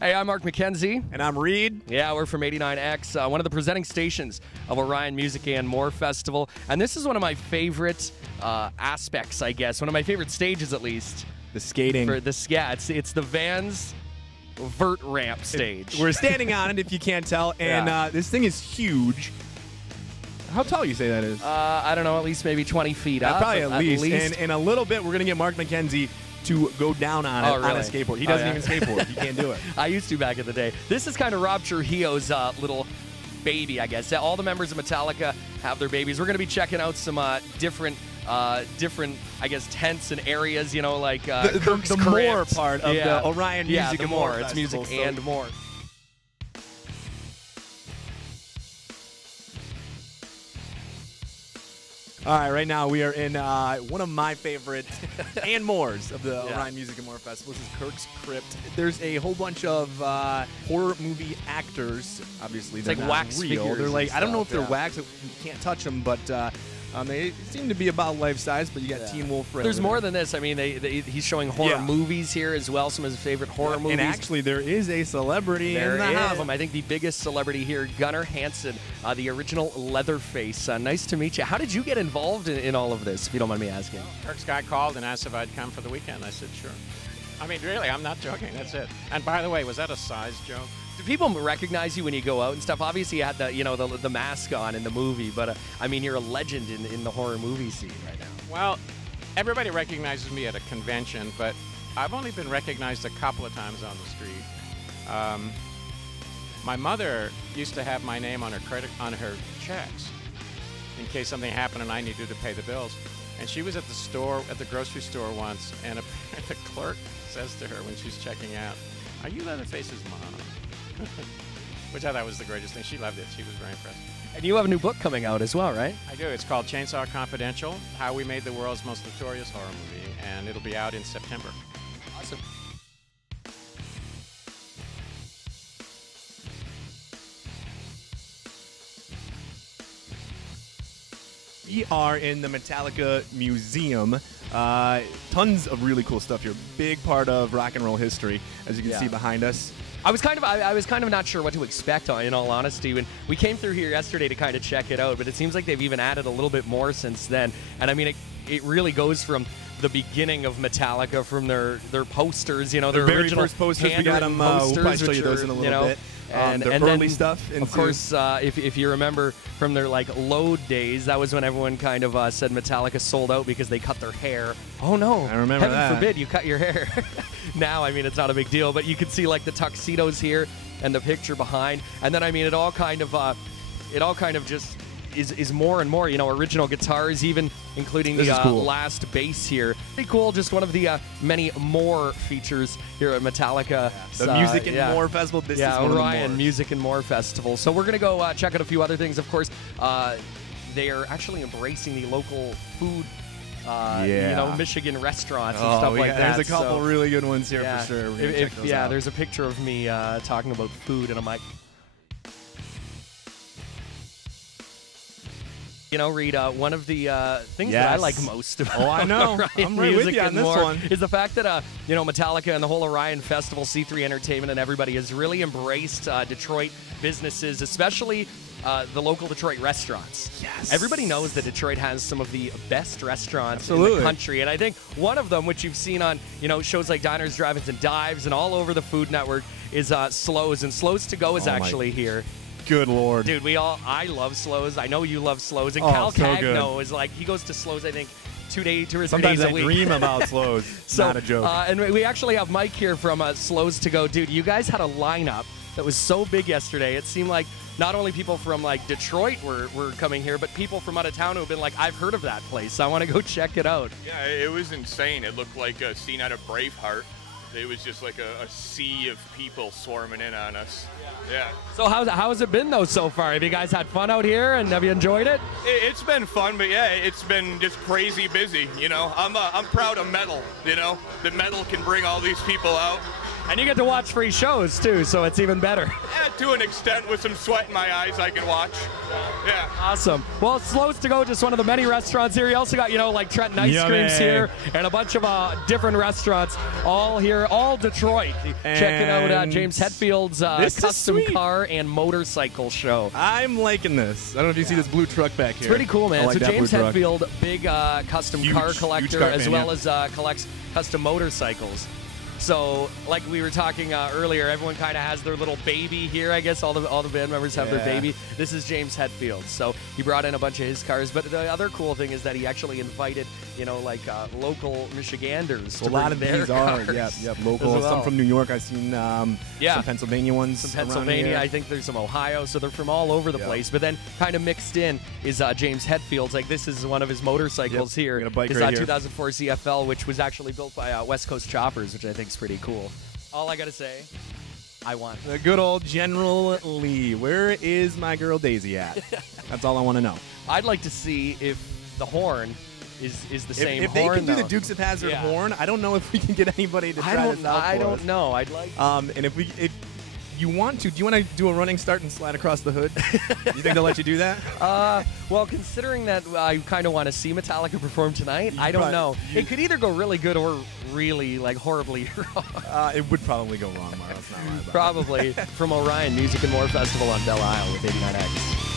Hey, I'm Mark McKenzie. And I'm Reed. Yeah, we're from 89X, one of the presenting stations of Orion Music and More Festival. And this is one of my favorite aspects, I guess. One of my favorite stages, at least. The skating. For this, yeah, it's the Vans vert ramp stage. We're standing on it, if you can't tell. And this thing is huge. How tall you say that is? I don't know, at least maybe 20 feet up. Probably at least. And in a little bit, we're going to get Mark McKenzie to go down on it on a skateboard. He doesn't even skateboard. He can't do it. I used to back in the day. This is kind of Rob Trujillo's little baby, I guess. All the members of Metallica have their babies. We're going to be checking out some different, I guess, tents and areas, you know, like the more part of the Orion Music and More. It's music and more. All right, right now we are in one of my favorite and mores of the Orion Music and More Festival. This is Kirk's Crypt. There's a whole bunch of horror movie actors. Obviously, they're like not wax real. figures. They're like, and I don't know if stuff, they're wax. You can't touch them, but they seem to be about life size. But you got Teen Wolf. There's more than this. I mean, he's showing horror movies here as well. Some of his favorite horror movies. And actually, there is a celebrity in the house. I think the biggest celebrity here, Gunnar Hansen, the original Leatherface. Nice to meet you. How did you get involved in all of this, if you don't mind me asking? Kirk's guy called and asked if I'd come for the weekend. I said, sure. I mean, really, I'm not joking. That's it. And by the way, was that a size joke? Do people recognize you when you go out and stuff? Obviously, you had the mask on in the movie, but I mean, you're a legend in the horror movie scene right now. Well, everybody recognizes me at a convention, but I've only been recognized a couple of times on the street. My mother used to have my name on her checks in case something happened and I needed to pay the bills. And she was at the grocery store once, and the clerk says to her when she's checking out, "Are you Leatherface's mom?" Which I thought was the greatest thing. She loved it. She was very impressed. And you have a new book coming out as well, right? I do. It's called Chainsaw Confidential, How We Made the World's Most Notorious Horror Movie, and it'll be out in September. Awesome. We are in the Metallica Museum. Tons of really cool stuff here. Big part of rock and roll history, as you can see behind us. I was kind of not sure what to expect, in all honesty. When we came through here yesterday to kind of check it out, but it seems like they've even added a little bit more since then. And I mean, it really goes from the beginning of Metallica, from their posters, you know, their very original first posters. We got them. We'll probably show you those in a little bit. And early then, stuff. Of course, if you remember from their load days, that was when everyone kind of said Metallica sold out because they cut their hair. Oh no! I remember that. Heaven forbid you cut your hair. Now, I mean, it's not a big deal, but you can see the tuxedos here and the picture behind, and then I mean, it all kind of just is more and more, you know, original guitars, even including the last bass here. Pretty cool. Just one of the many more features here at Metallica. The Music and More Festival. This is one Orion of the Music and More Festival. So we're gonna go check out a few other things. Of course, they are actually embracing the local food. You know, Michigan restaurants and stuff like that. There's a couple really good ones here for sure. There's a picture of me talking about food, and I'm like, you know, Reed, one of the things that I like most about I know. I'm right with you on this one. Is the fact that, you know, Metallica and the whole Orion Festival, C3 Entertainment and everybody has really embraced Detroit businesses, especially the local Detroit restaurants. Yes. Everybody knows that Detroit has some of the best restaurants in the country. And I think one of them, which you've seen on, you know, shows like Diners, Drive-Ins, and Dives and all over the Food Network, is Slows. And Slows to Go is actually here. Good Lord. Dude, I love Slows. I know you love Slows. And Cal Cagno is he goes to Slows, I think, 2 or 3 days a week. Sometimes I dream about Slows. Not a joke. And we actually have Mike here from Slows to Go. Dude, you guys had a lineup that was so big yesterday. It seemed like not only people from Detroit were coming here, but people from out of town who have been like, I've heard of that place. I want to go check it out. Yeah, it was insane. It looked like a scene out of Braveheart. It was just like a sea of people swarming in on us. Yeah. So how has it been, though, so far? Have you guys had fun out here, and have you enjoyed it? It's been fun, but yeah, it's been just crazy busy, you know. I'm proud of metal, you know. That metal can bring all these people out. And you get to watch free shows, too, so it's even better. Yeah, to an extent, with some sweat in my eyes, I can watch. Yeah. Awesome. Well, Slows to Go, just one of the many restaurants here. You also got, like Trenton Ice Creams here and a bunch of different restaurants all here, all Detroit. Checking out James Hetfield's custom car and motorcycle show. I'm liking this. I don't know if you see this blue truck back here. It's pretty cool, man. Like so James blue truck. Hetfield, big custom car collector, car as fan, well as collects custom motorcycles. So, like we were talking earlier, everyone kind of has their little baby here. I guess all the band members have their baby. This is James Hetfield. So he brought in a bunch of his cars. But the other cool thing is that he actually invited, local Michiganders. A lot of these are, local. Well. Some from New York. I've seen some Pennsylvania ones. Some Pennsylvania. I think there's some Ohio. So they're from all over the place. But then kind of mixed in is James Hetfield's. Like this is one of his motorcycles here. Got a bike his right here. 2004 CFL, which was actually built by West Coast Choppers, which I think is pretty cool. All I gotta say, I want the good old General Lee. Where is my girl Daisy at? That's all I want to know. I'd like to see if the horn is the same if horn. If they can do the Dukes of Hazzard horn, I don't know if we can get anybody to try this out. I don't know. I'd like. And if you want to, do you want to do a running start and slide across the hood? You think they'll let you do that? Well, considering that I kind of want to see Metallica perform tonight, I don't know. It could either go really good or really horribly wrong. It would probably go wrong, Mara. That's not right. Probably. From Orion Music and More Festival on Belle Isle with 89X.